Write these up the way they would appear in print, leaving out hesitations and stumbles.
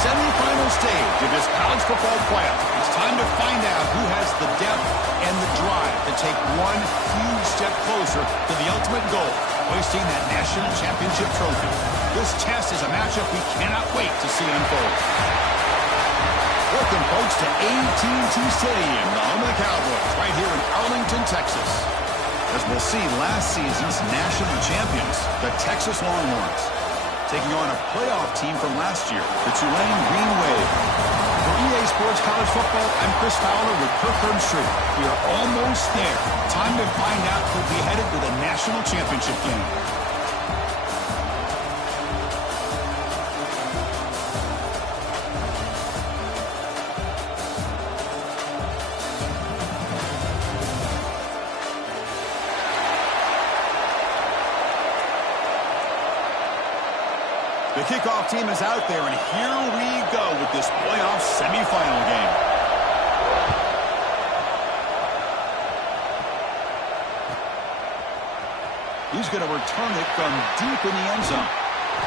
semifinal stage of this college football playoff. It's time to find out who has the depth and the drive to take one huge step closer to the ultimate goal, hoisting that national championship trophy. This test is a matchup we cannot wait to see unfold. Welcome, folks, to AT&T Stadium, the home of the Cowboys, right here in Arlington, Texas. As we'll see, last season's national champions, the Texas Longhorns, taking on a playoff team from last year, the Tulane Green Wave. For EA Sports College Football, I'm Chris Fowler with Kirk Herbstreit. We are almost there. Time to find out who'll be headed to the national championship game. The kickoff team is out there, and here we go with this playoff semifinal game. He's going to return it from deep in the end zone.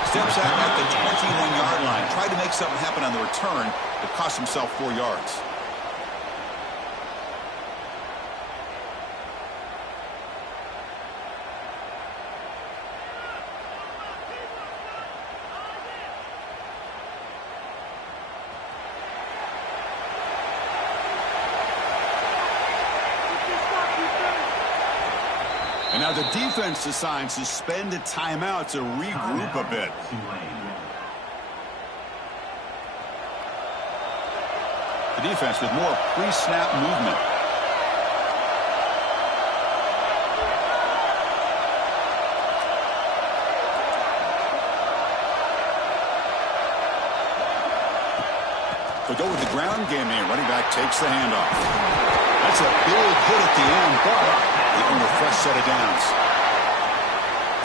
Steps out at the 21-yard line. Tried to make something happen on the return, but cost himself 4 yards. And now the defense decides to spend a timeout to regroup a bit. The defense with more pre-snap movement. They go with the ground game here. Running back takes the handoff. That's a big hit at the end, but on a fresh set of downs.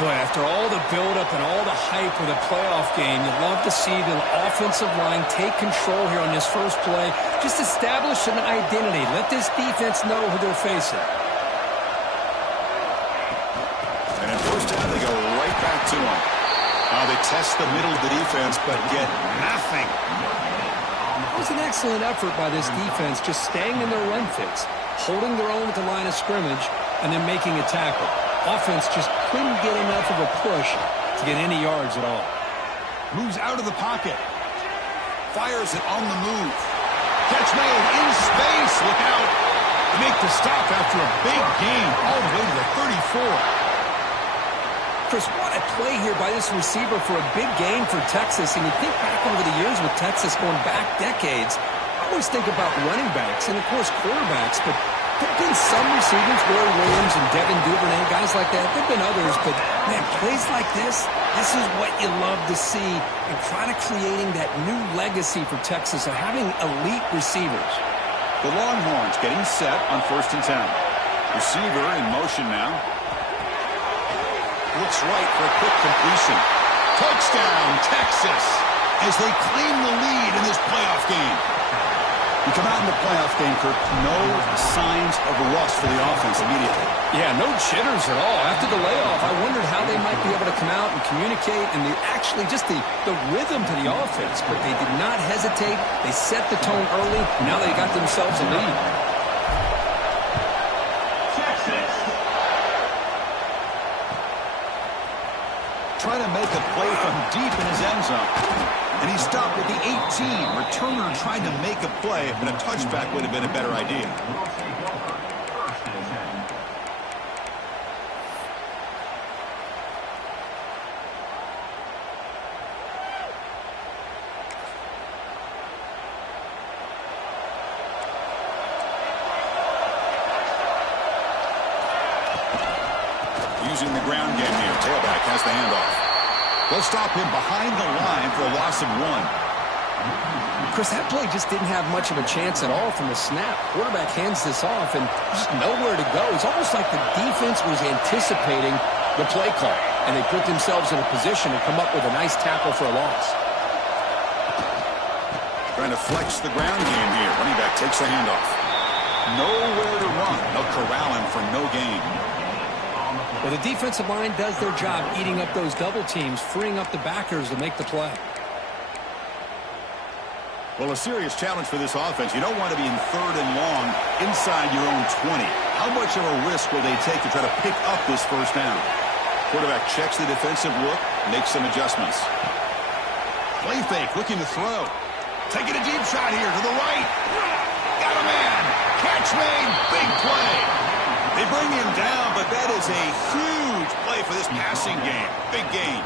Boy, after all the buildup and all the hype with a playoff game, you'd love to see the offensive line take control here on this first play. Just establish an identity. Let this defense know who they're facing. And at first down, they go right back to him. Now they test the middle of the defense, but get nothing. It was an excellent effort by this defense, just staying in their run fits, holding their own at the line of scrimmage, and then making a tackle. Offense just couldn't get enough of a push to get any yards at all. Moves out of the pocket. Fires it on the move. Catch made in space. Look out. Make the stop after a big gain all the way to the 34. Chris, what a play here by this receiver for a big gain for Texas. And you think back over the years with Texas going back decades, I always think about running backs and, of course, quarterbacks, but there have been some receivers, Roy Williams and Devin Duvernay, guys like that. There have been others, but, man, plays like this is what you love to see and kind of creating that new legacy for Texas of having elite receivers. The Longhorns getting set on 1st and 10. Receiver in motion now. Looks right for a quick completion. Touchdown, Texas, as they claim the lead in this playoff game. You come out in the playoff game, Kirk, no signs of rust for the offense immediately. Yeah, no jitters at all. After the layoff, I wondered how they might be able to come out and communicate and actually just the rhythm to the offense. But they did not hesitate. They set the tone early. Now they got themselves a lead. Trying to make a play from deep in his end zone. And he stopped at the 18. Returner trying to make a play, but a touchback would have been a better idea. Using the ground game here. Tailback has the handoff. They'll stop him behind the line for a loss of 1. Chris, that play just didn't have much of a chance at all from the snap. Quarterback hands this off, and just nowhere to go. It's almost like the defense was anticipating the play call, and they put themselves in a position to come up with a nice tackle for a loss. Trying to flex the ground game here. Running back takes the handoff. Nowhere to run. They'll corral him for no gain. Well, the defensive line does their job eating up those double teams, freeing up the backers to make the play. Well, a serious challenge for this offense. You don't want to be in 3rd and long inside your own 20. How much of a risk will they take to try to pick up this first down? Quarterback checks the defensive look, makes some adjustments. Play fake, looking to throw. Taking a deep shot here to the right. Got a man. Catch made. Big play. They bring him down, but that is a huge play for this passing game. Big gain.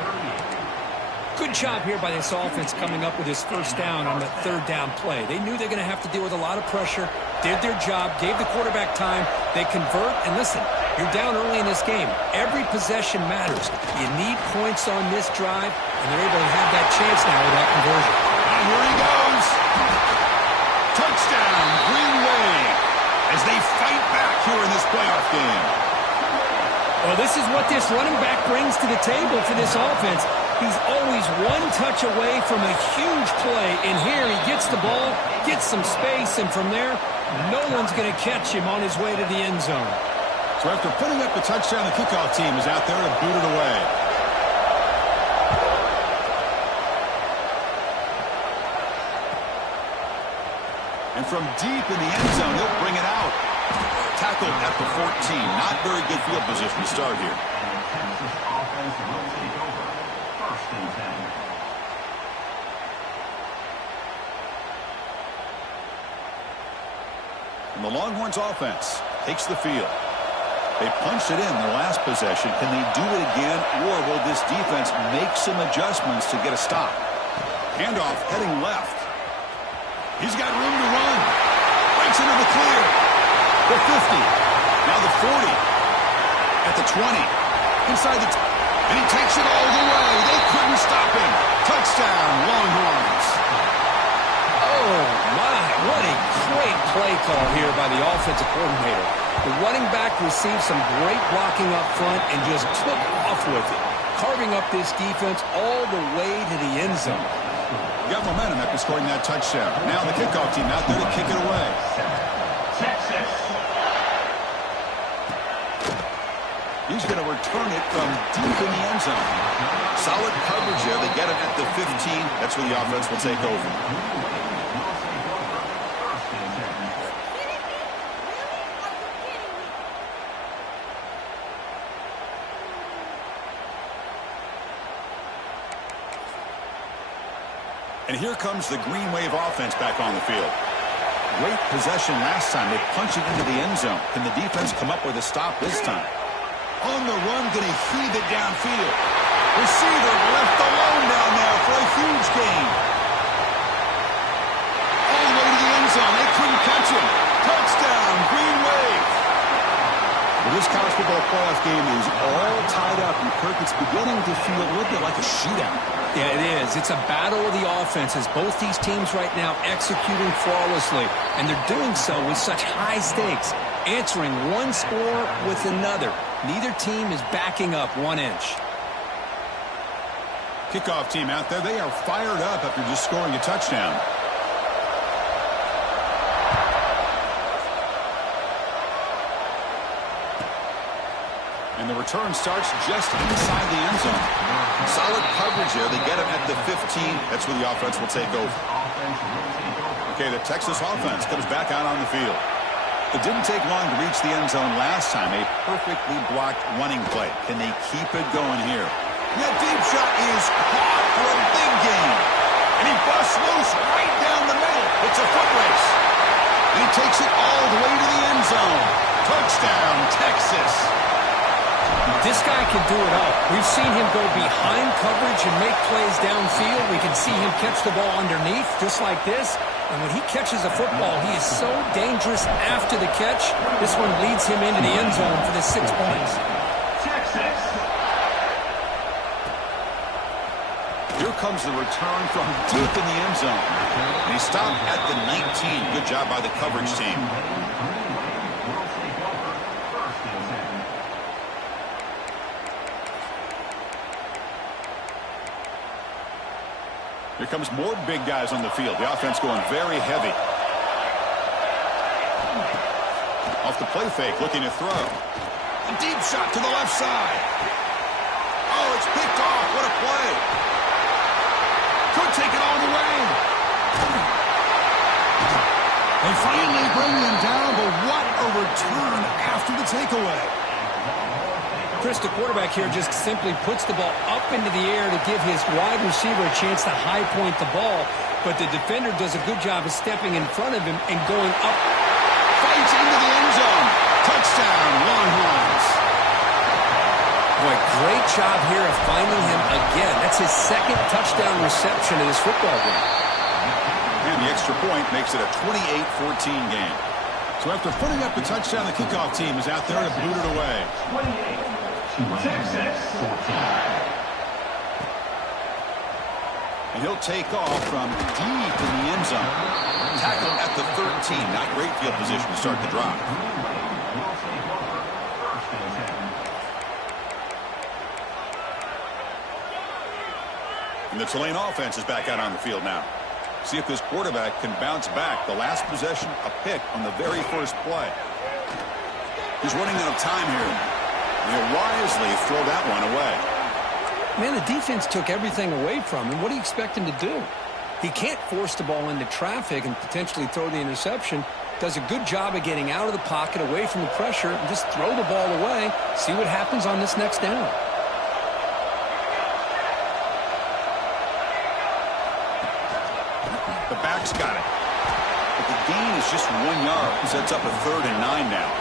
Good job here by this offense coming up with his first down on the 3rd down play. They knew they were going to have to deal with a lot of pressure, did their job, gave the quarterback time. They convert, and listen, you're down early in this game. Every possession matters. You need points on this drive, and they're able to have that chance now with that conversion. And here he goes. Touchdown, Green Wave, as they fight back here in this playoff game. Well, this is what this running back brings to the table for this offense. He's always one touch away from a huge play, and here he gets the ball, gets some space, and from there, no one's going to catch him on his way to the end zone. So after putting up the touchdown, the kickoff team is out there to boot it away. And from deep in the end zone, he'll bring it out. Tackled at the 14. Not very good field position to start here. And the Longhorns offense takes the field. They punched it in their last possession. Can they do it again, or will this defense make some adjustments to get a stop? Handoff heading left. He's got room to run. Breaks into the clear. The 50. Now the 40. At the 20. Inside the... and he takes it all the way. They couldn't stop him. Touchdown, Longhorns. Oh, my. What a great play call here by the offensive coordinator. The running back received some great blocking up front and just took off with it, carving up this defense all the way to the end zone. Got momentum after scoring that touchdown. Now the kickoff team out there to kick it away. He's going to return it from deep in the end zone. Solid coverage there. They get it at the 15. That's where the offense will take over. And here comes the Green Wave offense back on the field. Great possession last time. They punch it into the end zone. Can the defense come up with a stop this time? On the run, going to heave it downfield. Receiver left alone down there for a huge gain. All the way to the end zone. They couldn't catch him. Touchdown, Green Wave. Well, this college football playoff game is all tied up, and Kirk, it's beginning to feel a little bit like a shootout. Yeah, it is. It's a battle of the offenses. Both these teams right now executing flawlessly, and they're doing so with such high stakes, answering one score with another. Neither team is backing up 1 inch. Kickoff team out there. They are fired up after just scoring a touchdown. And the return starts just inside the end zone. Solid coverage there. They get him at the 15. That's where the offense will take over. Okay, the Texas offense comes back out on the field. It didn't take long to reach the end zone last time. A perfectly blocked running play. Can they keep it going here? That deep shot is caught for a big gain. And he busts loose right down the middle. It's a foot race. And he takes it all the way to the end zone. Touchdown, Texas. This guy can do it all. We've seen him go behind coverage and make plays downfield. We can see him catch the ball underneath, just like this. And when he catches a football, he is so dangerous after the catch. This one leads him into the end zone for the 6 points. Here comes the return from deep in the end zone. And he stopped at the 19. Good job by the coverage team. Here comes more big guys on the field. The offense going very heavy. Off the play fake, looking to throw. A deep shot to the left side. Oh, it's picked off. What a play. Could take it all the way. They finally bring him down, but what a return after the takeaway. Chris, the quarterback here just simply puts the ball up into the air to give his wide receiver a chance to high point the ball, but the defender does a good job of stepping in front of him and going up. Fights into the end zone. Touchdown, Longhorns. Boy, great job here of finding him again. That's his second touchdown reception in this football game. And the extra point makes it a 28-14 game. So after putting up the touchdown, the kickoff team is out there to boot it away. 28-14. And he'll take off from deep in the end zone. Tackled at the 13. Not great field position to start the drive. And the Tulane offense is back out on the field now. See if this quarterback can bounce back. The last possession, a pick on the very first play. He's running out of time here. And he'll wisely throw that one away. Man, the defense took everything away from him. What do you expect him to do? He can't force the ball into traffic and potentially throw the interception. Does a good job of getting out of the pocket, away from the pressure, and just throw the ball away. See what happens on this next down. The back's got it. But the gain is just 1 yard. Sets up a 3rd and 9 now.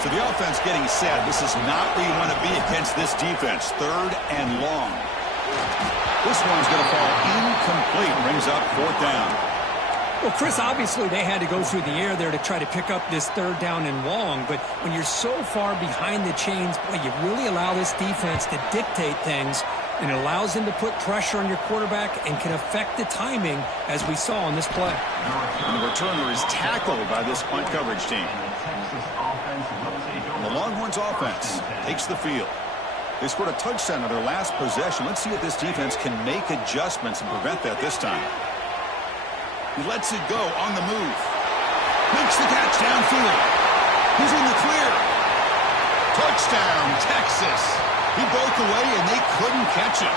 So the offense getting set. This is not where you want to be against this defense. 3rd and long. This one's going to fall incomplete. Brings up 4th down. Well, Chris, obviously they had to go through the air there to try to pick up this 3rd down and long. But when you're so far behind the chains, boy, you really allow this defense to dictate things. And it allows them to put pressure on your quarterback and can affect the timing, as we saw on this play. And the returner is tackled by this punt coverage team. And the Longhorns offense takes the field. They scored a touchdown on their last possession. Let's see if this defense can make adjustments and prevent that this time. He lets it go on the move. Makes the catch downfield. He's in the clear. Touchdown, Texas. He broke away, and they couldn't catch him.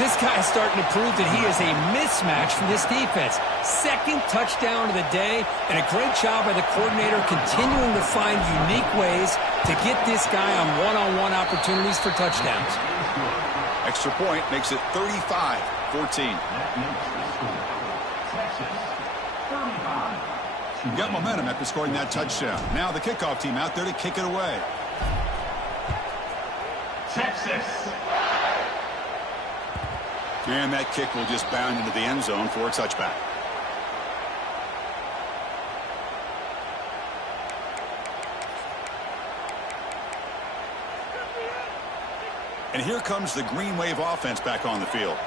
This guy is starting to prove that he is a mismatch for this defense. Second touchdown of the day, and a great job by the coordinator continuing to find unique ways to get this guy on one-on-one opportunities for touchdowns. Extra point makes it 35-14. Got momentum after scoring that touchdown. Now the kickoff team out there to kick it away. Texas. And that kick will just bound into the end zone for a touchback. And here comes the Green Wave offense back on the field.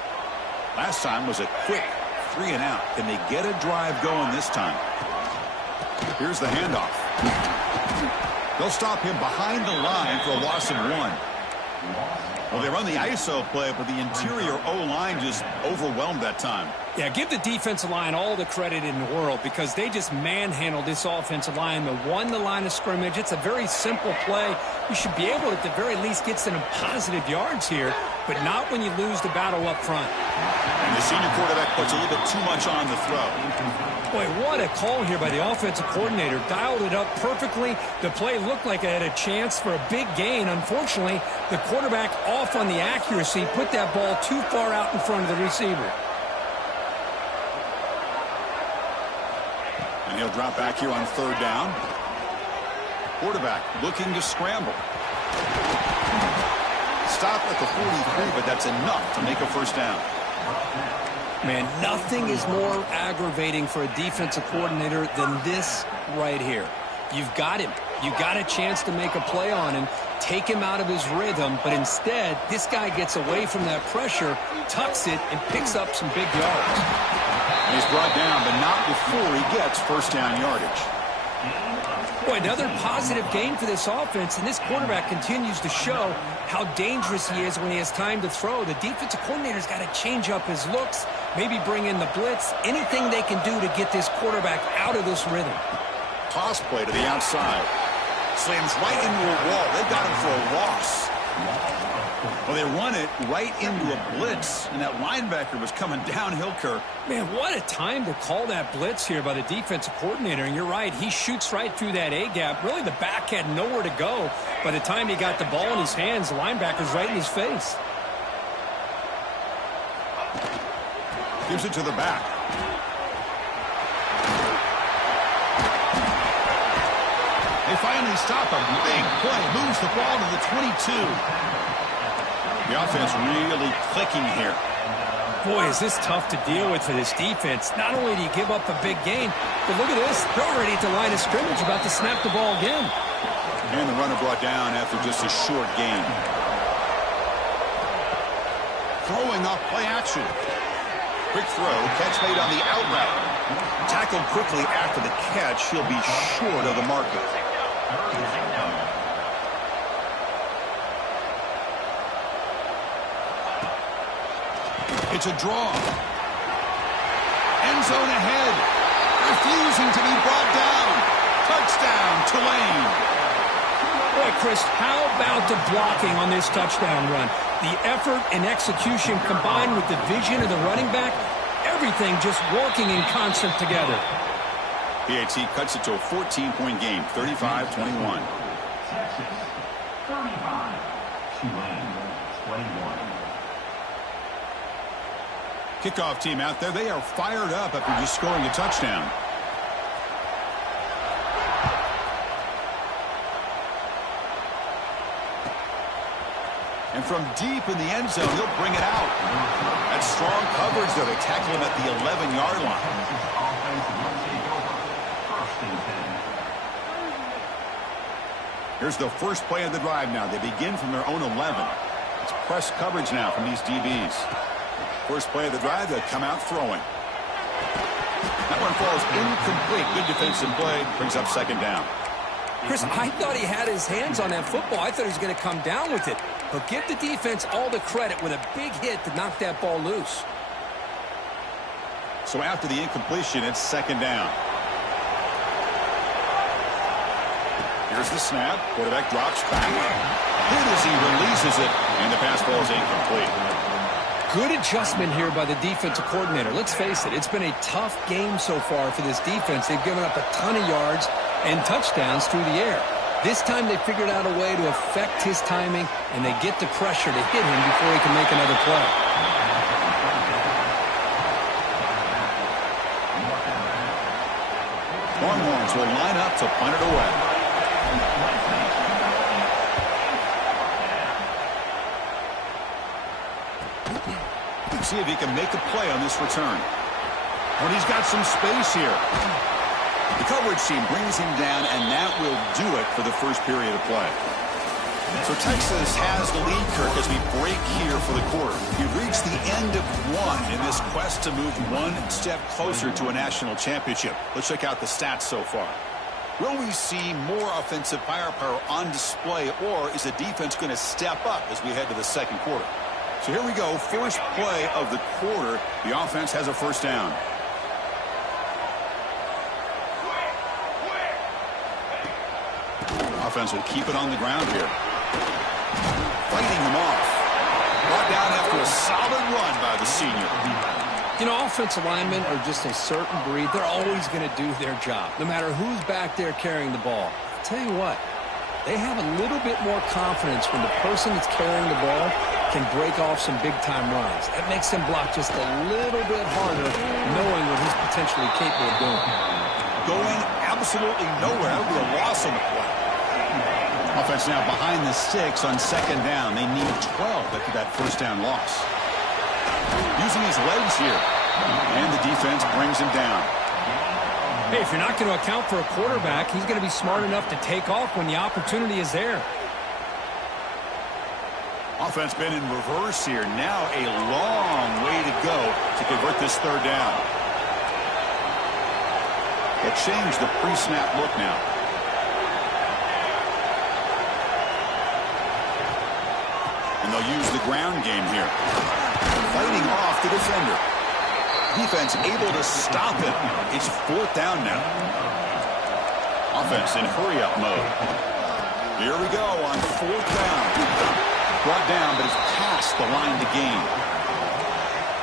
Last time was a quick 3 and out. Can they get a drive going this time? Here's the handoff. They'll stop him behind the line for a loss of 1. Well, they run the ISO play, but the interior O-line just overwhelmed that time. Yeah, give the defensive line all the credit in the world because they just manhandled this offensive line. They won the line of scrimmage. It's a very simple play. You should be able to, at the very least, get some positive yards here, but not when you lose the battle up front. And the senior quarterback puts a little bit too much on the throw. Boy, what a call here by the offensive coordinator. Dialed it up perfectly. The play looked like it had a chance for a big gain. Unfortunately, the quarterback off on the accuracy, put that ball too far out in front of the receiver. And he'll drop back here on 3rd down. Quarterback looking to scramble. Stop at the 43, but that's enough to make a 1st down. Man, nothing is more aggravating for a defensive coordinator than this right here. You've got him. You got a chance to make a play on him, take him out of his rhythm, but instead, this guy gets away from that pressure, tucks it, and picks up some big yards. And he's brought down, but not before he gets 1st down yardage. Boy, another positive game for this offense, and this quarterback continues to show how dangerous he is when he has time to throw. The defensive coordinator's got to change up his looks, maybe bring in the blitz, anything they can do to get this quarterback out of this rhythm. Toss play to the outside. Slams right into a wall. They got him for a loss. Well, they run it right into a blitz, and that linebacker was coming downhill, Kirk. Man, what a time to call that blitz here by the defensive coordinator. And you're right, he shoots right through that A-gap. Really, the back had nowhere to go. By the time he got the ball in his hands, the linebacker's right in his face. Gives it to the back. They finally stop a big play. Moves the ball to the 22. The offense really clicking here. Boy, is this tough to deal with for this defense. Not only do you give up a big gain, but look at this. They're already at the line of scrimmage, about to snap the ball again. And the runner brought down after just a short gain. Throwing off play action. Quick throw, catch made on the out route. Tackled quickly after the catch. He'll be short of the marker. It's a draw. End zone ahead. Refusing to be brought down. Touchdown, Tulane. Boy, Chris, how about the blocking on this touchdown run? The effort and execution combined with the vision of the running back, everything just working in concert together. PAT cuts it to a 14-point game, 35-21. Texas, 35. Tulane, 21. Kickoff team out there. They are fired up after just scoring a touchdown. And from deep in the end zone, he'll bring it out. That strong coverage there. They tackle him at the 11-yard line. Here's the first play of the drive now. They begin from their own 11. It's press coverage now from these DBs. First play of the drive, they'll come out throwing. That one falls incomplete. Good defensive play. Brings up second down. Chris, I thought he had his hands on that football. I thought he was going to come down with it. But give the defense all the credit with a big hit to knock that ball loose. So after the incompletion, it's second down. Here's the snap. Quarterback drops back. Hit as he releases it, and the pass ball is incomplete. Good adjustment here by the defensive coordinator. Let's face it, it's been a tough game so far for this defense. They've given up a ton of yards and touchdowns through the air. This time they figured out a way to affect his timing, and they get the pressure to hit him before he can make another play. Longhorns will line up to punt it away. See if he can make a play on this return. When he's got some space here. The coverage team brings him down, and that will do it for the first period of play. So Texas has the lead, Kirk, as we break here for the quarter. We've reached the end of one in this quest to move one step closer to a national championship. Let's check out the stats so far. Will we see more offensive firepower on display, or is the defense going to step up as we head to the second quarter? So here we go, first play of the quarter. The offense has a first down. Offense will keep it on the ground here. Fighting them off. Brought down after a solid run by the senior. You know, offensive linemen are just a certain breed. They're always going to do their job, no matter who's back there carrying the ball. I'll tell you what, they have a little bit more confidence when the person that's carrying the ball can break off some big-time runs. That makes him block just a little bit harder, knowing what he's potentially capable of doing. Going absolutely nowhere. That would be a loss on the play. Offense now behind the sticks on second down. They need 12 after that first down loss. Using his legs here. And the defense brings him down. Hey, if you're not going to account for a quarterback, he's going to be smart enough to take off when the opportunity is there. Offense been in reverse here. Now a long way to go to convert this third down. They'll change the pre-snap look now. And they'll use the ground game here. Fighting off the defender. Defense able to stop it. It's fourth down now. Offense in hurry-up mode. Here we go on fourth down. Brought down, but it's past the line to gain.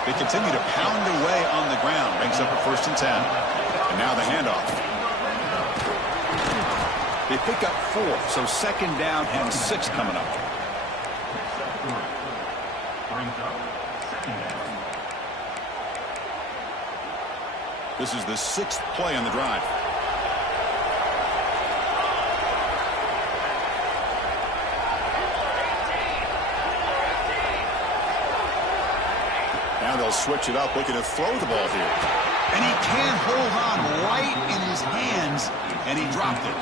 They continue to pound away on the ground. Brings up a 1st and 10. And now the handoff. They pick up 4, so 2nd down and 6 coming up. This is the 6th play on the drive. Now they'll switch it up, looking to throw the ball here. And he can't hold on right in his hands, and he dropped it.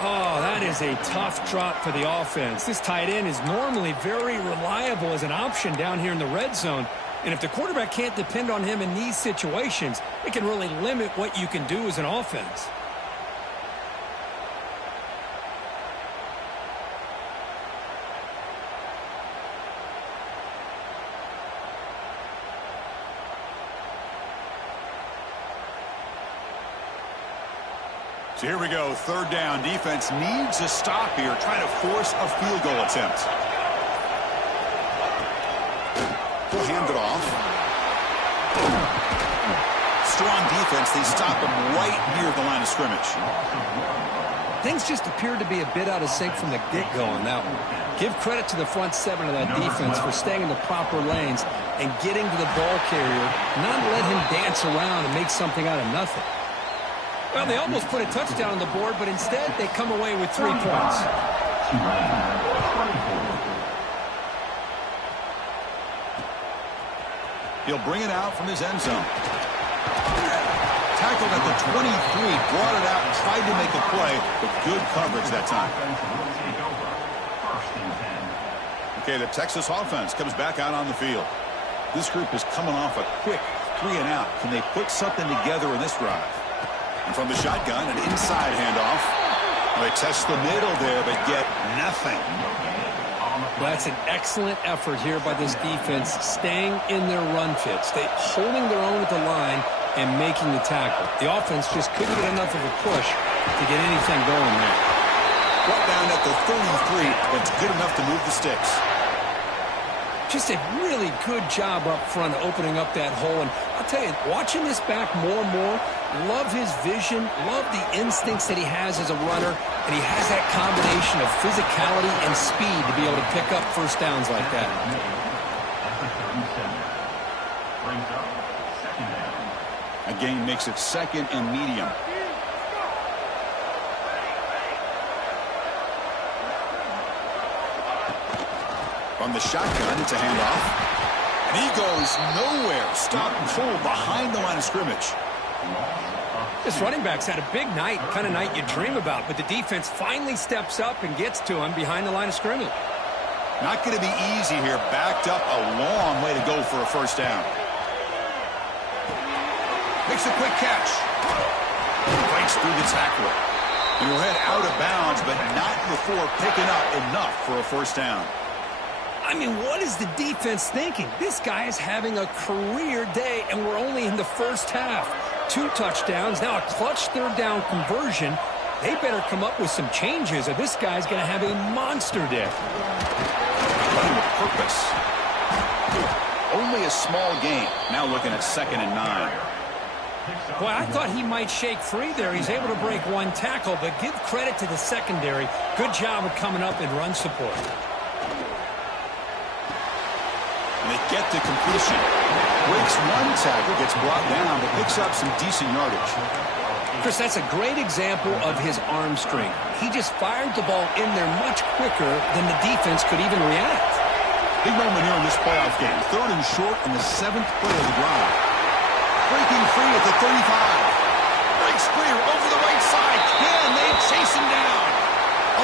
Oh, that is a tough drop for the offense. This tight end is normally very reliable as an option down here in the red zone. And if the quarterback can't depend on him in these situations, it can really limit what you can do as an offense. So here we go, 3rd down. Defense needs a stop here, trying to force a field goal attempt. We'll hand it off. Strong defense. They stop him right near the line of scrimmage. Things just appeared to be a bit out of sync from the get-go on that one. Give credit to the front 7 of that defense for staying in the proper lanes and getting to the ball carrier, not let him dance around and make something out of nothing. Well, they almost put a touchdown on the board, but instead they come away with 3 points. He'll bring it out from his end zone. Tackled at the 23, brought it out and tried to make a play, but good coverage that time. Okay, the Texas offense comes back out on the field. This group is coming off a quick 3-and-out. Can they put something together in this drive? And from the shotgun, an inside handoff. They test the middle there, but get nothing. Well, that's an excellent effort here by this defense, staying in their run fit, holding their own at the line and making the tackle. The offense just couldn't get enough of a push to get anything going there. Brought down at the 33, that's good enough to move the sticks. Just a really good job up front opening up that hole. And I'll tell you, watching this back more and more, love his vision, love the instincts that he has as a runner, and he has that combination of physicality and speed to be able to pick up 1st downs like that. A gain makes it 2nd and medium. From the shotgun, it's a handoff. And he goes nowhere. Stop cold behind the line of scrimmage. This running back's had a big night, kind of night you dream about, but the defense finally steps up and gets to him behind the line of scrimmage. Not going to be easy here. Backed up a long way to go for a 1st down. Makes a quick catch. Breaks through the tackler. And he'll head out of bounds, but not before picking up enough for a 1st down. I mean, what is the defense thinking? This guy is having a career day, and we're only in the 1st half. 2 touchdowns, now a clutch 3rd down conversion. They better come up with some changes, or this guy's going to have a monster day. Running with purpose. Only a small gain. Now looking at 2nd and 9. Boy, I thought he might shake free there. He's able to break 1 tackle, but give credit to the secondary. Good job of coming up in run support. And they get to completion. Breaks 1 tackle, gets brought down, but picks up some decent yardage. Chris, that's a great example of his arm strength. He just fired the ball in there much quicker than the defense could even react. Big moment here in this playoff game. 3rd and short in the 7th play of the drive. Breaking free at the 35. Breaks clear over the right side. Can they chase him down?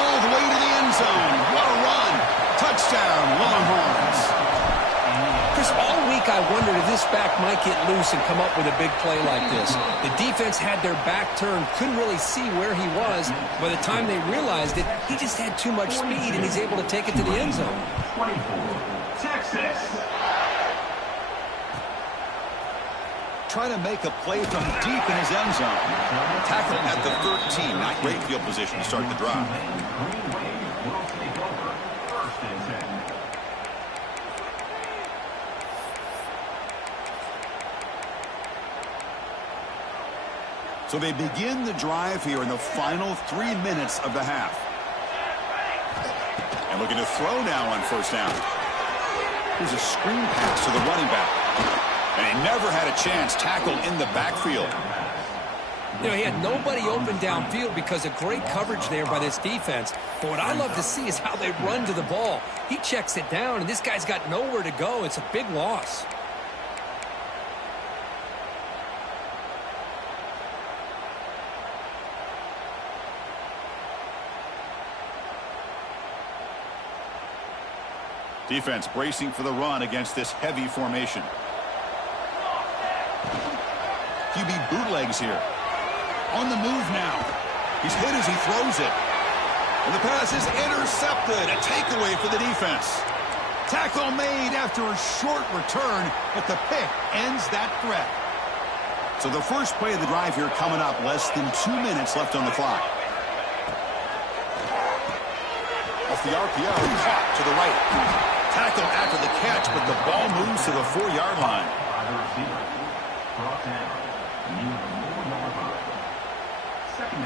All the way to the end zone. What a run. Touchdown, Longhorns. Chris, all week I wondered if this back might get loose and come up with a big play like this. The defense had their back turned, couldn't really see where he was. By the time they realized it, he just had too much speed, and he's able to take it to the end zone. 24, Texas. Trying to make a play from deep in his end zone. Tackled at the 13. Not great field position to start the drive. So they begin the drive here in the final 3 minutes of the half. And looking to throw now on first down. Here's a screen pass to the running back. And he never had a chance tackled in the backfield. You know, he had nobody open downfield because of great coverage there by this defense. But what I love to see is how they run to the ball. He checks it down, and this guy's got nowhere to go. It's a big loss. Defense bracing for the run against this heavy formation. QB bootlegs here. On the move now. He's hit as he throws it. And the pass is intercepted. A takeaway for the defense. Tackle made after a short return, but the pick ends that threat. So the first play of the drive here coming up. Less than 2 minutes left on the clock. Off the RPO, caught to the right. Tackle after the catch, but the ball moves to the 4-yard line.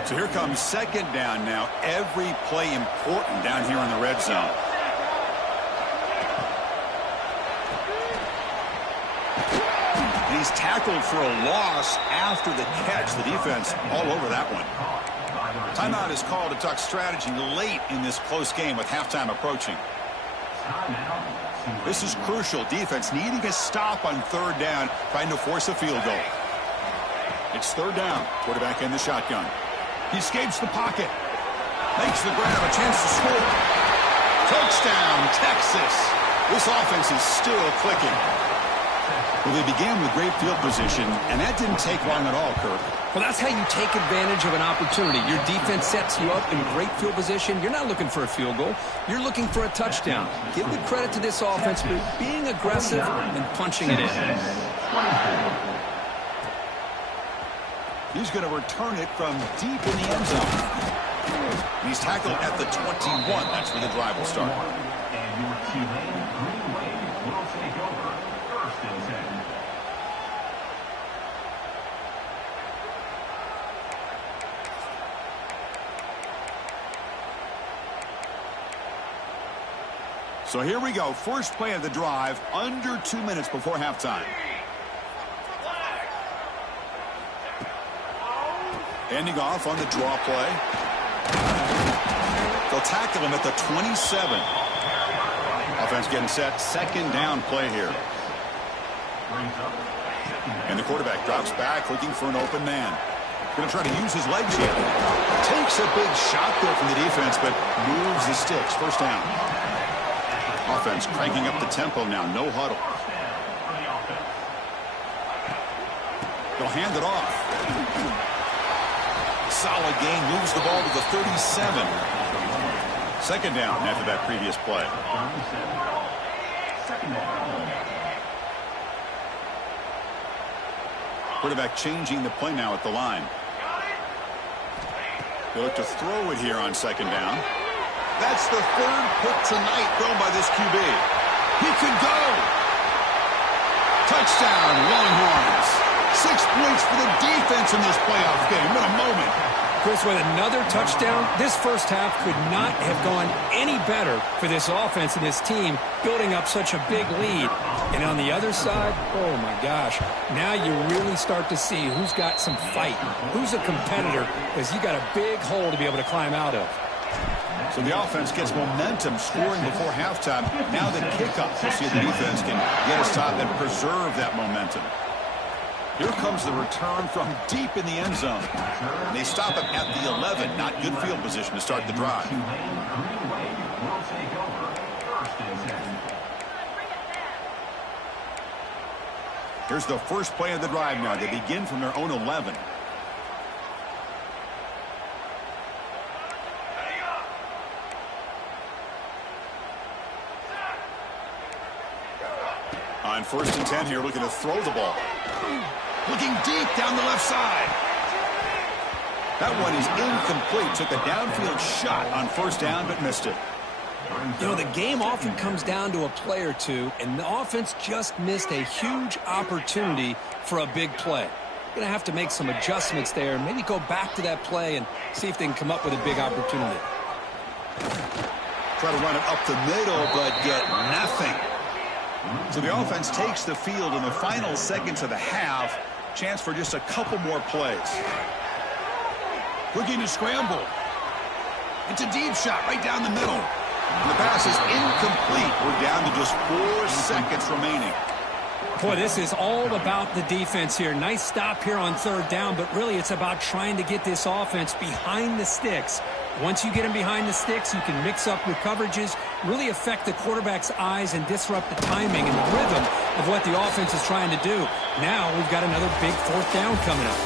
So here comes second down now. Every play important down here in the red zone. And he's tackled for a loss after the catch. The defense all over that one. Timeout is called to talk strategy late in this close game with halftime approaching. This is crucial. Defense needing a stop on third down, trying to force a field goal. It's third down. Quarterback in the shotgun. He escapes the pocket. Makes the grab, a chance to score. Touchdown, Texas. This offense is still clicking. Well, they began with great field position, and that didn't take long at all, Kirk. Well, that's how you take advantage of an opportunity. Your defense sets you up in great field position. You're not looking for a field goal. You're looking for a touchdown. Give the credit to this offense for being aggressive and punching it in. He's going to return it from deep in the end zone. He's tackled at the 21. That's where the drive will start. And your Tulane Green Wave will take over 1st and 10. So here we go. First play of the drive, under 2 minutes before halftime. Ending off on the draw play. They'll tackle him at the 27. Offense getting set. Second down play here. And the quarterback drops back looking for an open man. Going to try to use his legs here. Takes a big shot there from the defense, but moves the sticks. First down. Offense cranking up the tempo now. No huddle. They'll hand it off. Solid gain, moves the ball to the 37. Second down after that previous play. Quarterback changing the play now at the line. They look to throw it here on second down. That's the third pick tonight thrown by this QB. He could go. Touchdown, Longhorns. 6 points for the defense in this playoff game. What a moment. Chris, with another touchdown, this first half could not have gone any better for this offense and this team, building up such a big lead. And on the other side, oh my gosh, now you really start to see who's got some fight, who's a competitor, because you got a big hole to be able to climb out of. So the offense gets momentum, scoring before halftime. Now the kickoff. We'll see if the defense can get a stop and preserve that momentum. Here comes the return from deep in the end zone. And they stop him at the 11. Not good field position to start the drive. Here's the first play of the drive now. They begin from their own 11. On 1st and 10 here, looking to throw the ball. Looking deep down the left side. That one is incomplete. Took a downfield shot on first down, but missed it. You know, the game often comes down to a play or two, and the offense just missed a huge opportunity for a big play. Going to have to make some adjustments there, maybe go back to that play and see if they can come up with a big opportunity. Try to run it up the middle, but get nothing. So the offense takes the field in the final seconds of the half. Chance for just a couple more plays. Looking to scramble. It's a deep shot right down the middle. And the pass is incomplete. We're down to just 4 seconds remaining. Boy, this is all about the defense here. Nice stop here on third down, but really it's about trying to get this offense behind the sticks. Once you get them behind the sticks, you can mix up your coverages, really affect the quarterback's eyes and disrupt the timing and the rhythm of what the offense is trying to do. Now we've got another big fourth down coming up.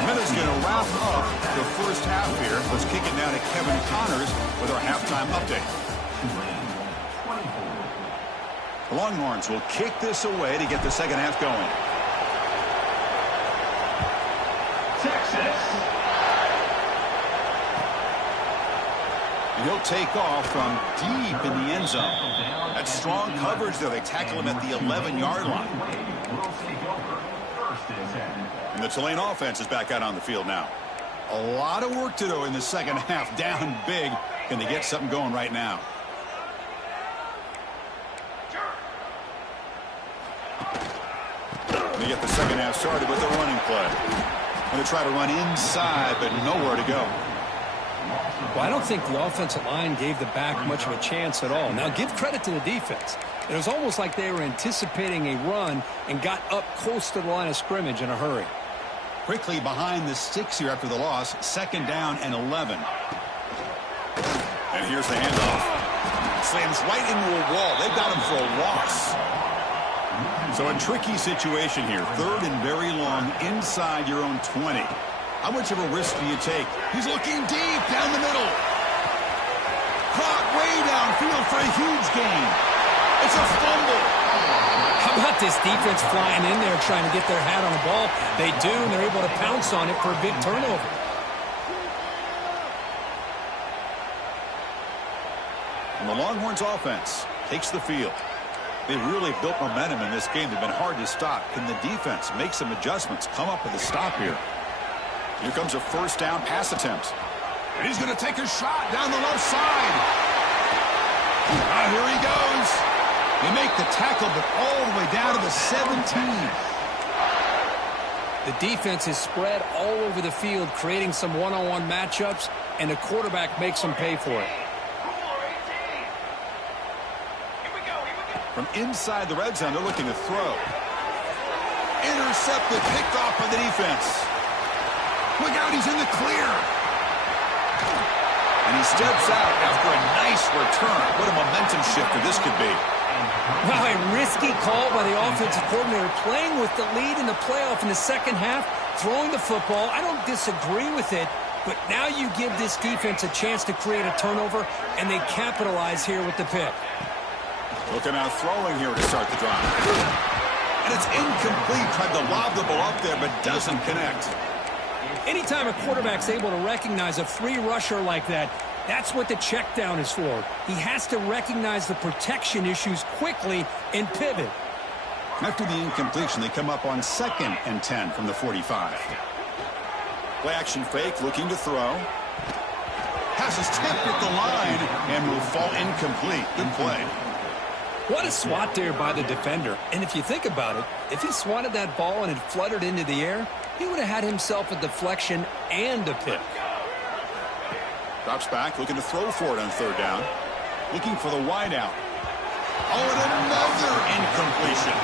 And then it's going to wrap up the first half here. Let's kick it down to Kevin Connors with our halftime update. The Longhorns will kick this away to get the second half going. Texas. And he'll take off from deep in the end zone. That's strong coverage there. They tackle him at the 11-yard line. And the Tulane offense is back out on the field now. A lot of work to do in the second half. Down big. Can they get something going right now? They get the second half started with the running play. Going to try to run inside, but nowhere to go. Well, I don't think the offensive line gave the back much of a chance at all. Now, give credit to the defense. It was almost like they were anticipating a run and got up close to the line of scrimmage in a hurry. Quickly behind the sticks here after the loss. Second down and 11. And here's the handoff. Slams right into a wall. They've got him for a loss. So a tricky situation here. Third and very long inside your own 20. How much of a risk do you take? He's looking deep down the middle. Caught way downfield for a huge gain. It's a fumble. How about this defense flying in there trying to get their hat on the ball? They do, and they're able to pounce on it for a big turnover. And the Longhorns offense takes the field. They really built momentum in this game. They've been hard to stop. Can the defense make some adjustments? Come up with a stop here. Here comes a first down pass attempt. And he's going to take a shot down the left side. Here he goes. They make the tackle, but all the way down to the 17. The defense is spread all over the field, creating some one-on-one matchups, and the quarterback makes them pay for it. From inside the red zone, they're looking to throw. Intercepted, picked off by the defense. Look out, he's in the clear. And he steps out after a nice return. What a momentum shifter this could be. Wow, a risky call by the offensive coordinator, playing with the lead in the playoff in the second half, throwing the football. I don't disagree with it, but now you give this defense a chance to create a turnover, and they capitalize here with the pick. Looking out throwing here to start the drive. And it's incomplete. Tried to lob the ball up there, but doesn't connect. Anytime a quarterback's able to recognize a free rusher like that, that's what the check down is for. He has to recognize the protection issues quickly and pivot. After the incompletion, they come up on second and 10 from the 45. Play action fake, looking to throw. Pass is tipped at the line and will fall incomplete. Good play. What a swat there by the defender. And if you think about it, if he swatted that ball and it fluttered into the air, he would have had himself a deflection and a pick. Drops back, looking to throw for it on third down. Looking for the wide out. Oh, and another incompletion.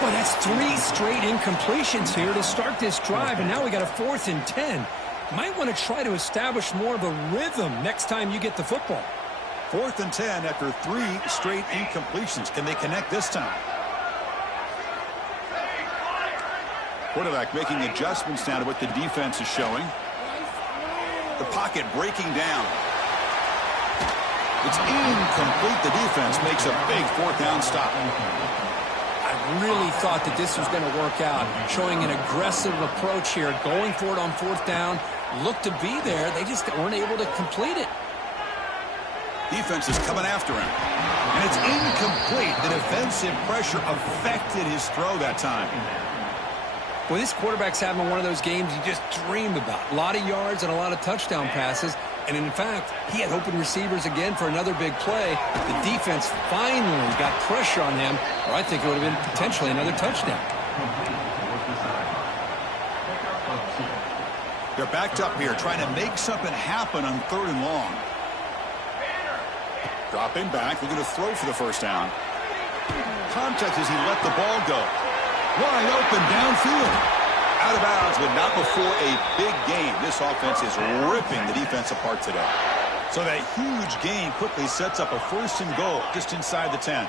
Well, that's 3 straight incompletions here to start this drive, and now we got a 4th and 10. Might want to try to establish more of a rhythm next time you get the football. 4th and 10 after 3 straight incompletions. Can they connect this time? Quarterback making adjustments now to what the defense is showing. The pocket breaking down. It's incomplete. The defense makes a big 4th down stop. I really thought that this was going to work out, showing an aggressive approach here, going for it on 4th down. Looked to be there. They just weren't able to complete it. Defense is coming after him. And it's incomplete. The defensive pressure affected his throw that time. Well, this quarterback's having one of those games you just dreamed about. A lot of yards and a lot of touchdown passes. And in fact, he had open receivers again for another big play. The defense finally got pressure on him, or I think it would have been potentially another touchdown. They're backed up here, trying to make something happen on 3rd and long. Dropping back, looking to throw for the first down. Contact as he let the ball go. Wide open downfield. Out of bounds, but not before a big game. This offense is ripping the defense apart today. So that huge gain quickly sets up a 1st and goal just inside the 10.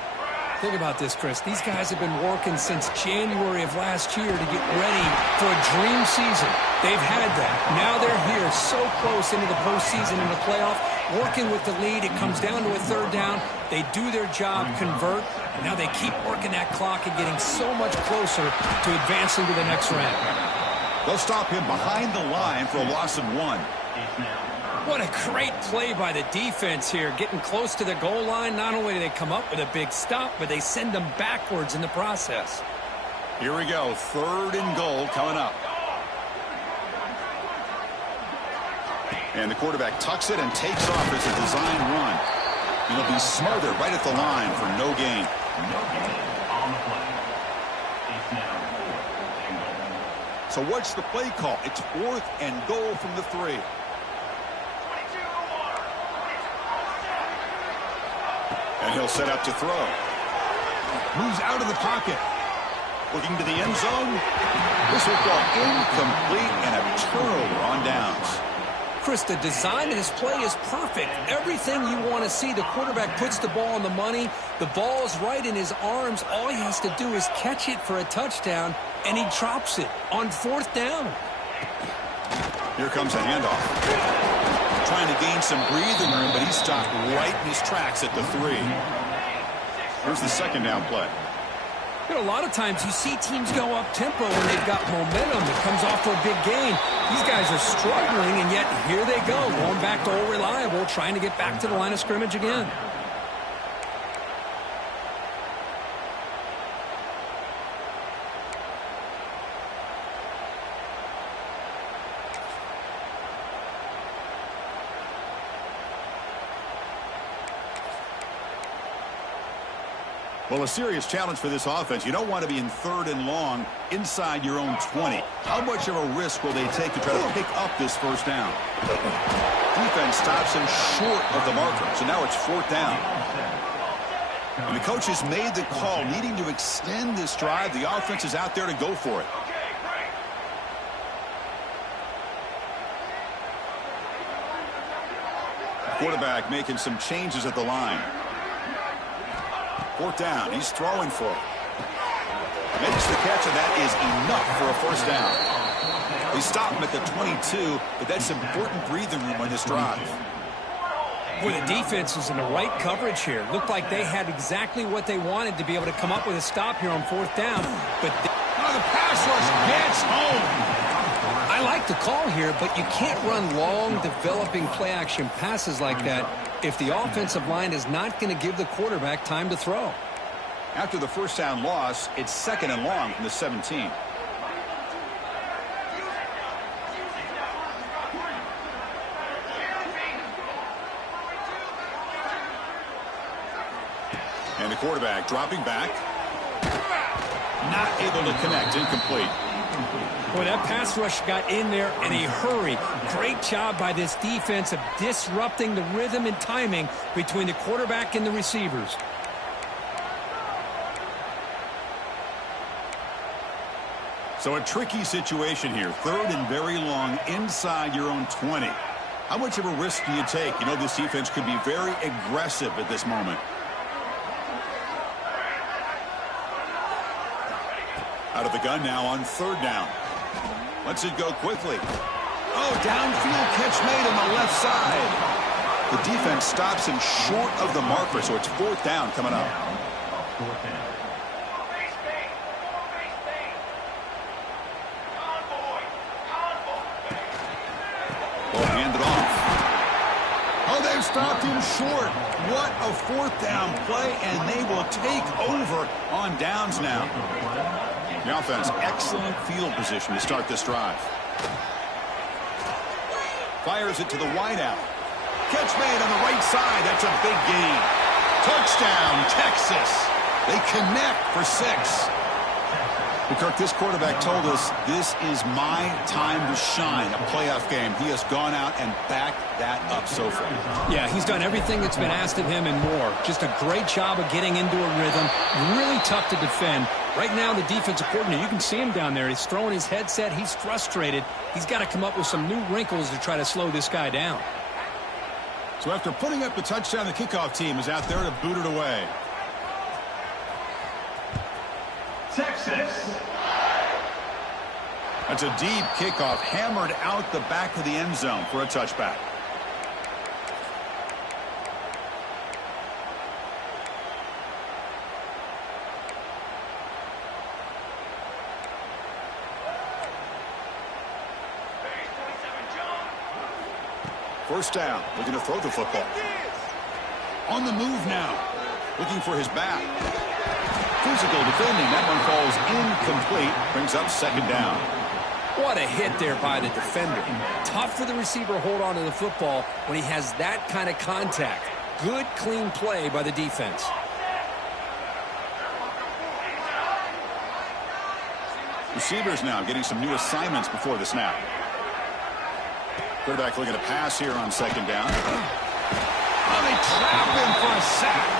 Think about this, Chris. These guys have been working since January of last year to get ready for a dream season. They've had that. Now they're here so close into the postseason and the playoff, working with the lead. It comes down to a 3rd down. They do their job, convert, and now they keep working that clock and getting so much closer to advancing to the next round. They'll stop him behind the line for a loss of 1. What a great play by the defense here. Getting close to the goal line, not only do they come up with a big stop, but they send them backwards in the process. Here we go, 3rd and goal coming up. And the quarterback tucks it and takes off as a design run. He'll be smothered right at the line for no gain. No gain on the play. It's now 4th and goal. So what's the play call? It's 4th and goal from the 3. And he'll set up to throw. Moves out of the pocket. Looking to the end zone. This will go incomplete and a turnover on downs. Chris, the design of this play is perfect. Everything you want to see. The quarterback puts the ball on the money. The ball's right in his arms. All he has to do is catch it for a touchdown, and he drops it on 4th down. Here comes a handoff. Trying to gain some breathing room, but he stopped right in his tracks at the 3. Here's the 2nd down play. You know, a lot of times you see teams go up-tempo when they've got momentum that comes off for a big gain. These guys are struggling, and yet here they go, going back to old reliable, trying to get back to the line of scrimmage again. Well, a serious challenge for this offense. You don't want to be in 3rd and long inside your own 20. How much of a risk will they take to try to pick up this 1st down? Defense stops him short of the marker, so now it's 4th down. And the coach has made the call, needing to extend this drive. The offense is out there to go for it. Quarterback making some changes at the line. 4th down. He's throwing for it. Makes the catch, and that is enough for a 1st down. They stop him at the 22, but that's important breathing room on this drive. Boy, the defense was in the right coverage here. Looked like they had exactly what they wanted to be able to come up with a stop here on 4th down. But the pass rush gets home. I like the call here, but you can't run long, developing play-action passes like that if the offensive line is not going to give the quarterback time to throw. After the 1st down loss, it's 2nd and long from the 17. And the quarterback dropping back. Not able to connect. Incomplete. Boy, that pass rush got in there in a hurry. Great job by this defense of disrupting the rhythm and timing between the quarterback and the receivers. So a tricky situation here. 3rd and very long inside your own 20. How much of a risk do you take? You know, this defense could be very aggressive at this moment. Out of the gun now on 3rd down. Lets it go quickly. Oh, downfield catch made on the left side. The defense stops him short of the marker, so it's 4th down coming up. 4th down. Well, hand it off. Oh, they've stopped him short. What a 4th down play, and they will take over on downs now. The offense, excellent field position to start this drive. Fires it to the wideout. Catch made on the right side. That's a big gain. Touchdown, Texas. They connect for 6. Well, Kirk, this quarterback told us this is my time to shine, a playoff game. He has gone out and backed that up so far. Yeah, he's done everything that's been asked of him and more. Just a great job of getting into a rhythm. Really tough to defend. Right now, the defensive coordinator, you can see him down there. He's throwing his headset. He's frustrated. He's got to come up with some new wrinkles to try to slow this guy down. So after putting up the touchdown, the kickoff team is out there to boot it away. Texas. That's a deep kickoff, hammered out the back of the end zone for a touchback. First down, looking to throw the football. On the move now, looking for his back. Physical defending, that one falls incomplete, brings up second down. What a hit there by the defender. Tough for the receiver to hold on to the football when he has that kind of contact. Good, clean play by the defense. Receivers now getting some new assignments before the snap. Quarterback looking to pass here on second down. Oh, they trap him for a sack.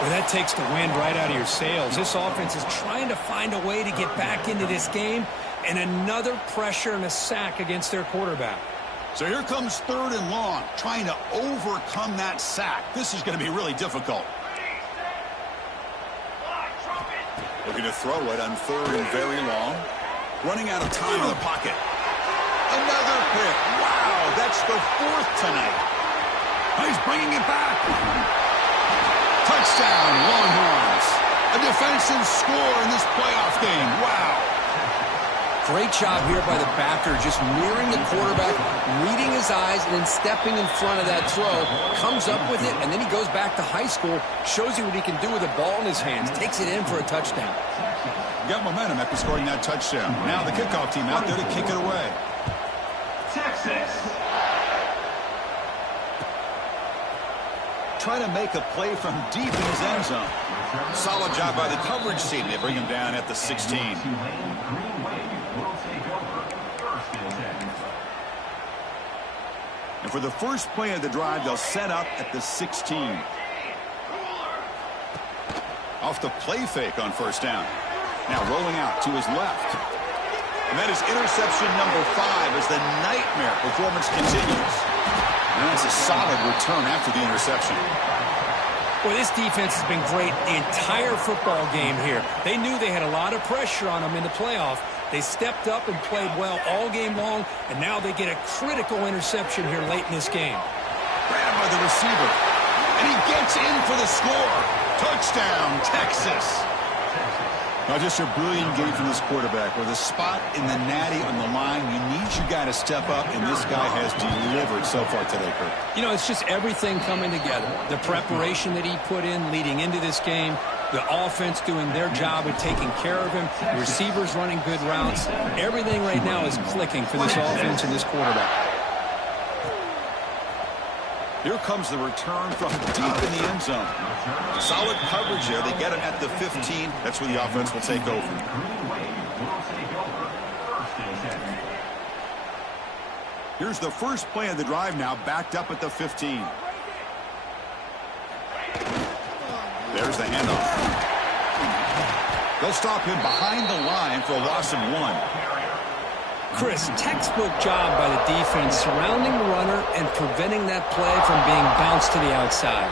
Well, that takes the wind right out of your sails. This offense is trying to find a way to get back into this game, and another pressure and a sack against their quarterback. So here comes third and long, trying to overcome that sack. This is going to be really difficult. Looking to throw it on third and very long. Running out of time in the pocket. Another pick. Wow, that's the 4th tonight. He's bringing it back. Touchdown, Longhorns. A defensive score in this playoff game. Wow. Great job here by the backer, just mirroring the quarterback, reading his eyes, and then stepping in front of that throw. Comes up with it, and then he goes back to high school, shows you what he can do with the ball in his hands, takes it in for a touchdown. Got momentum after scoring that touchdown. Now the kickoff team out there to kick it away. Texas. Try to make a play from deep in his end zone. Solid job by the coverage team. They bring him down at the 16. And for the first play of the drive, they'll set up at the 16. Off the play fake on first down. Now rolling out to his left. And that is interception number 5 as the nightmare performance continues. And that's a solid return after the interception. Well, this defense has been great the entire football game here. They knew they had a lot of pressure on them in the playoff. They stepped up and played well all game long, and now they get a critical interception here late in this game. Grabbed by the receiver, and he gets in for the score. Touchdown, Texas. Now, just a brilliant game from this quarterback. With a spot in the natty on the line, you need your guy to step up, and this guy has delivered so far today, Kurt. You know, it's just everything coming together. The preparation that he put in leading into this game, the offense doing their job of taking care of him, the receivers running good routes. Everything right now is clicking for this offense and this quarterback. Here comes the return from deep in the end zone. Solid coverage there. They get him at the 15. That's where the offense will take over. Here's the first play of the drive now, backed up at the 15. There's the handoff. They'll stop him behind the line for a loss of 1. Chris, textbook job by the defense surrounding the runner and preventing that play from being bounced to the outside.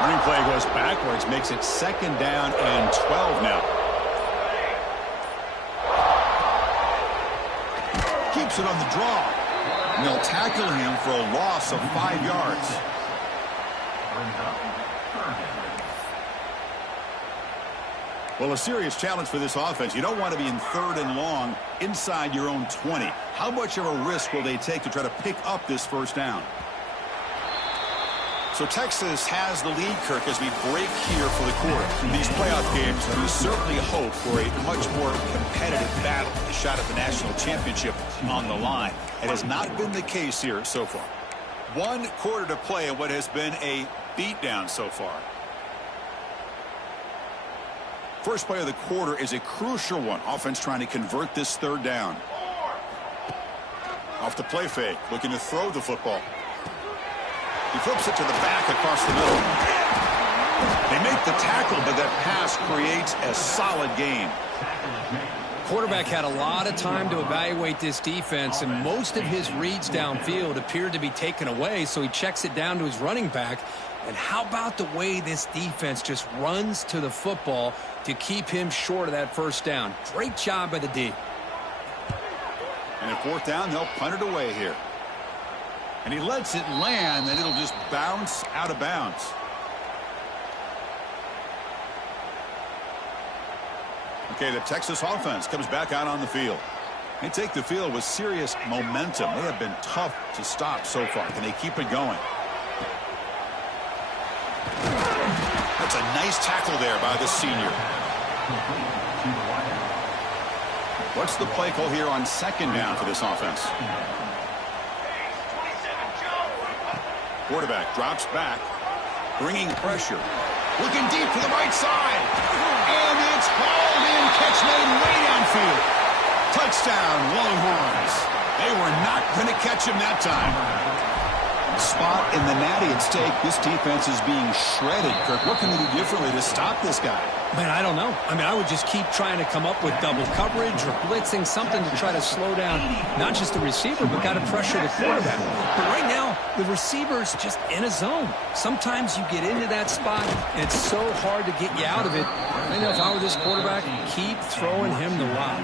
Running play goes backwards, makes it second down and 12 now. Keeps it on the draw. And they'll tackle him for a loss of 5 yards. Well, a serious challenge for this offense. You don't want to be in third and long inside your own 20. How much of a risk will they take to try to pick up this first down? So Texas has the lead, Kirk, as we break here for the quarter. In these playoff games, we certainly hope for a much more competitive battle, a shot at the national championship on the line. It has not been the case here so far. 1 quarter to play in what has been a beatdown so far. First play of the quarter is a crucial one. Offense trying to convert this 3rd down. Off the play fake, looking to throw the football. He flips it to the back across the middle. They make the tackle, but that pass creates a solid gain. Quarterback had a lot of time to evaluate this defense, and most of his reads downfield appeared to be taken away, so he checks it down to his running back. And how about the way this defense just runs to the football to keep him short of that first down? Great job by the D. And at 4th down, they'll punt it away here. And he lets it land, and it'll just bounce out of bounds. Okay, the Texas offense comes back out on the field. They take the field with serious momentum. They have been tough to stop so far. Can they keep it going? That's a nice tackle there by the senior. What's the play call here on 2nd down for this offense? Quarterback drops back, bringing pressure. Looking deep to the right side. And it's hauled in. Catch made way downfield. Touchdown, Longhorns. They were not going to catch him that time. Spot in the natty at stake. This defense is being shredded. Kirk, what can they do differently to stop this guy? Man, I don't know. I mean, I would just keep trying to come up with double coverage or blitzing, something to try to slow down not just the receiver, but got to pressure the quarterback. But right now, the receiver's just in a zone. Sometimes you get into that spot, and it's so hard to get you out of it. I know if I were this quarterback, keep throwing him the rock.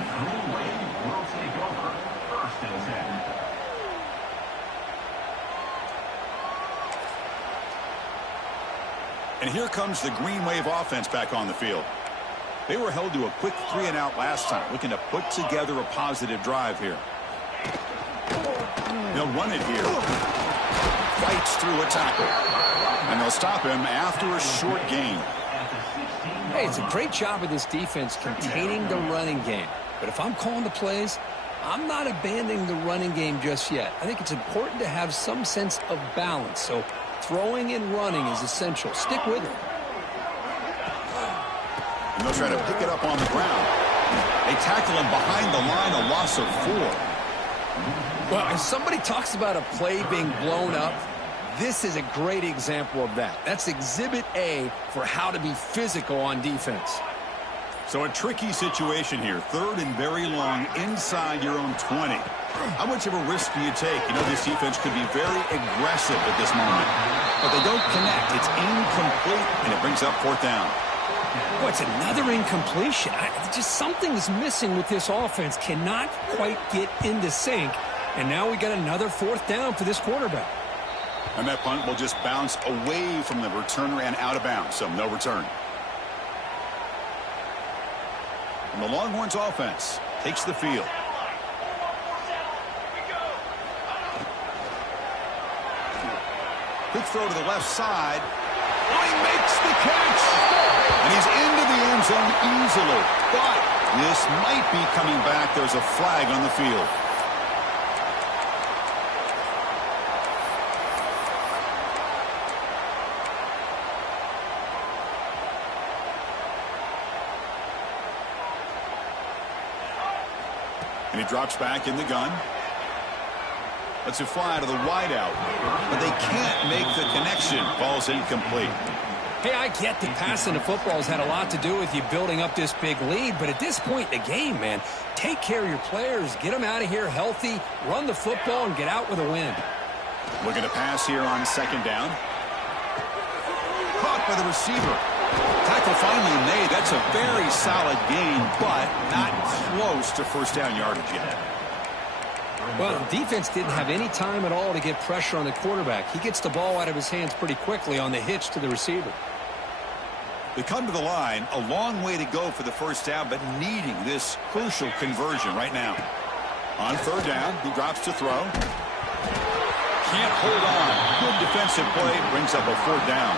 And here comes the Green Wave offense back on the field. They were held to a quick 3-and-out last time, looking to put together a positive drive here. They'll run it here. Fights through a tackle. And they'll stop him after a short gain. Hey, it's a great job of this defense containing the running game. But if I'm calling the plays, I'm not abandoning the running game just yet. I think it's important to have some sense of balance. So throwing and running is essential. Stick with it. And they'll try to pick it up on the ground. They tackle him behind the line, a loss of 4. Well, if somebody talks about a play being blown up, this is a great example of that. That's exhibit A for how to be physical on defense. So a tricky situation here. 3rd and very long inside your own 20. How much of a risk do you take? You know, this defense could be very aggressive at this moment. But they don't connect. It's incomplete, and it brings up 4th down. Boy, it's another incompletion. Just something's missing with this offense. Cannot quite get into sync. And now we got another 4th down for this quarterback. And that punt will just bounce away from the returner and out of bounds, so no return. And the Longhorns offense takes the field. Quick throw to the left side. Oh, he makes the catch. And he's into the end zone easily. But this might be coming back. There's a flag on the field. And he drops back in the gun. Lets it fly to the wideout. But they can't make the connection. Ball's incomplete. Hey, I get that passing the football has had a lot to do with you building up this big lead, but at this point in the game, man, take care of your players, get them out of here healthy, run the football, and get out with a win. Looking to pass here on 2nd down. Caught by the receiver. Tackle finally made. That's a very solid gain, but not close to 1st down yardage yet. Well, the defense didn't have any time at all to get pressure on the quarterback. He gets the ball out of his hands pretty quickly on the hitch to the receiver. They come to the line, a long way to go for the 1st down, but needing this crucial conversion right now. On 3rd down, he drops to throw. can't hold on. Good defensive play brings up a 4th down.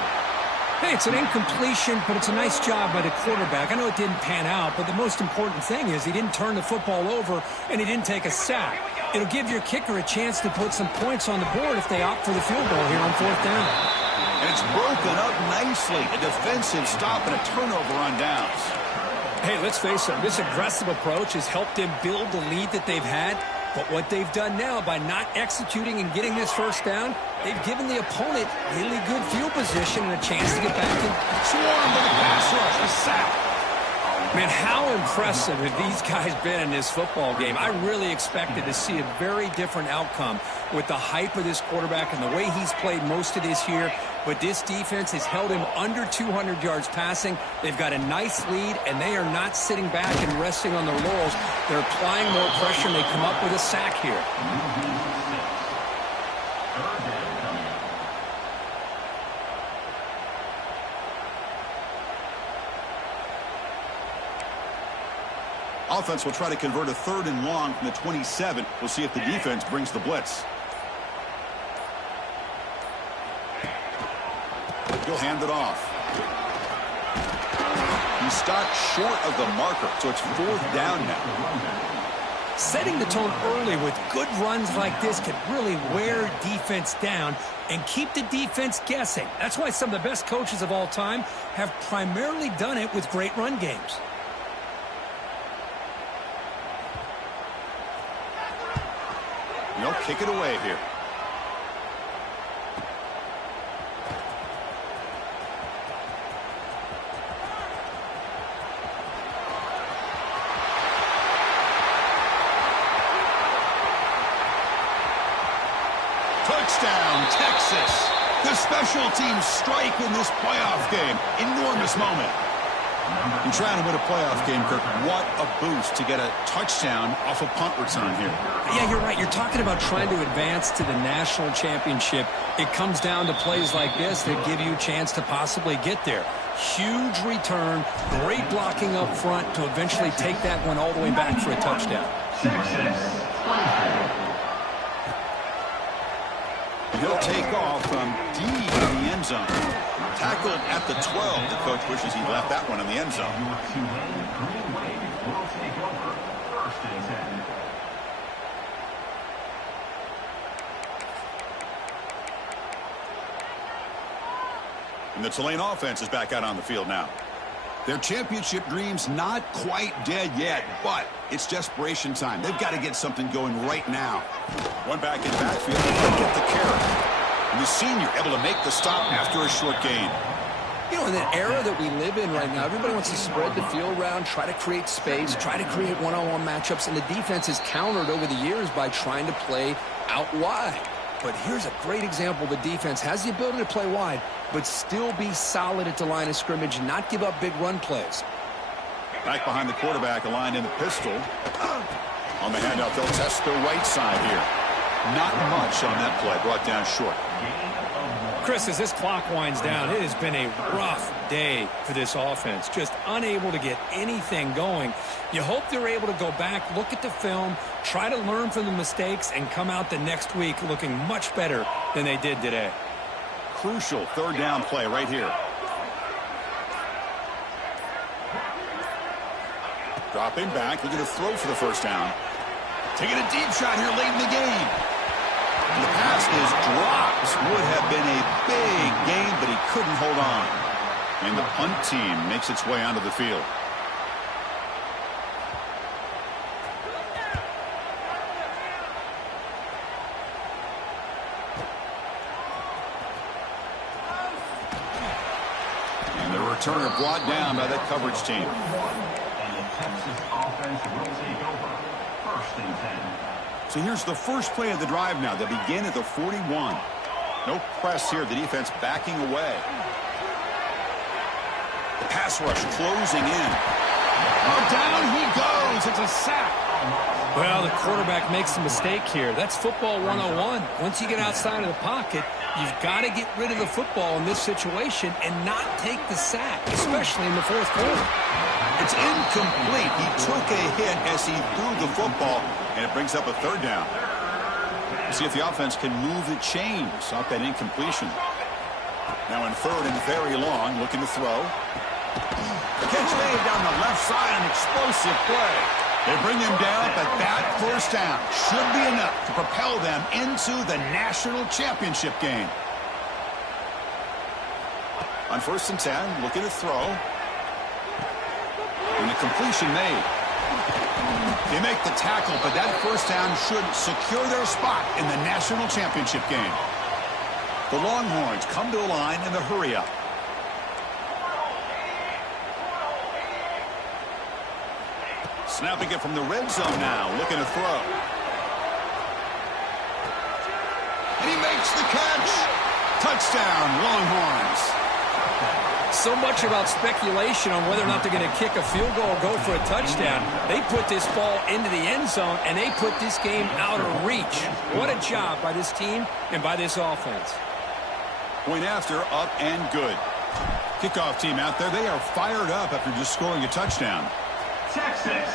Hey, it's an incompletion, but it's a nice job by the quarterback. I know it didn't pan out, but the most important thing is he didn't turn the football over and he didn't take a sack. It'll give your kicker a chance to put some points on the board if they opt for the field goal here on 4th down. And it's broken up nicely. A defensive stop and a turnover on downs. Hey, let's face it, this aggressive approach has helped them build the lead that they've had. But what they've done now by not executing and getting this 1st down, they've given the opponent really good field position and a chance to get back and swarm with the pass rush, the sack. Man, how impressive have these guys been in this football game? I really expected to see a very different outcome with the hype of this quarterback and the way he's played most of this year. But this defense has held him under 200 yards passing. They've got a nice lead, and they are not sitting back and resting on their laurels. They're applying more pressure, and they come up with a sack here. Offense will try to convert a 3rd and long from the 27. We'll see if the defense brings the blitz. He'll hand it off. He stopped short of the marker, so it's 4th down now. Setting the tone early with good runs like this can really wear defense down and keep the defense guessing. That's why some of the best coaches of all time have primarily done it with great run games. They'll kick it away here. Touchdown, Texas. The special teams strike in this playoff game. Enormous moment. And trying to win a playoff game, Kirk, what a boost to get a touchdown off a punt return here. Yeah, you're right. You're talking about trying to advance to the national championship. It comes down to plays like this that give you a chance to possibly get there. Huge return, great blocking up front to eventually take that one all the way back for a touchdown. He'll take off from deep in the end zone. Tackled at the 12. The coach wishes he left that one in the end zone. And the Tulane offense is back out on the field now. Their championship dreams not quite dead yet, but it's desperation time. They've got to get something going right now. One back in backfield, they'll get the carry. And the senior able to make the stop after a short gain. You know, in the era that we live in right now, everybody wants to spread the field around, try to create space, try to create one-on-one matchups, and the defense is countered over the years by trying to play out wide. But here's a great example. The defense has the ability to play wide, but still be solid at the line of scrimmage and not give up big run plays. Back behind the quarterback, aligned in the pistol. On the handout, they'll test the right side here. Not much on that play, brought down short. Chris, as this clock winds down, it has been a rough day for this offense. Just unable to get anything going. You hope they're able to go back, look at the film, try to learn from the mistakes, and come out the next week looking much better than they did today. Crucial 3rd down play right here. Dropping back, looking to throw for the 1st down. Taking a deep shot here late in the game. And the pass is dropped. Would have been a big gain, but he couldn't hold on. And the punt team makes its way onto the field. And the returner brought down by that coverage team. And the Texas offense will take over. 1st and 10. So here's the first play of the drive now. They begin at the 41. No press here. The defense backing away. The pass rush closing in. Oh, down he goes. It's a sack. Well, the quarterback makes a mistake here. That's football 101. Once you get outside of the pocket, you've got to get rid of the football in this situation and not take the sack, especially in the 4th quarter. It's incomplete. He took a hit as he threw the football, and it brings up a 3rd down. See if the offense can move the chains off that incompletion. Now in third and very long, looking to throw. Catch made down the left side, an explosive play. They bring him down, but that first down should be enough to propel them into the national championship game. On 1st and 10, looking to throw. And the completion made. They make the tackle, but that first down should secure their spot in the national championship game. The Longhorns come to the line in the hurry-up. Snapping it from the red zone now, looking to throw. And he makes the catch. Touchdown, Longhorns. So much about speculation on whether or not they're going to kick a field goal or go for a touchdown. They put this ball into the end zone, and they put this game out of reach. What a job by this team and by this offense. Point after, up and good. Kickoff team out there, they are fired up after just scoring a touchdown. Texas.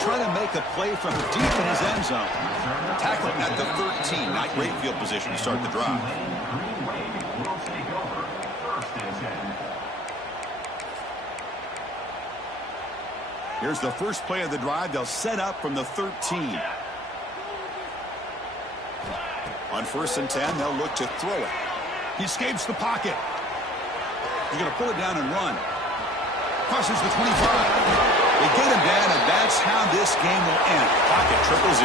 Trying to make a play from deep in his end zone. Tackle at the 13. Not great field position to start the drive. Green Wave will take over 1st and 10. Here's the first play of the drive. They'll set up from the 13. On 1st and 10, they'll look to throw it. He escapes the pocket. He's going to pull it down and run. Crosses the 25. They get him down, and that's how this game will end. Pocket 0-0.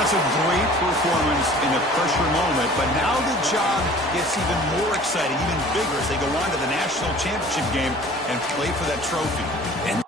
That's a great performance in a pressure moment, but now the job gets even more exciting, even bigger as they go on to the national championship game and play for that trophy. And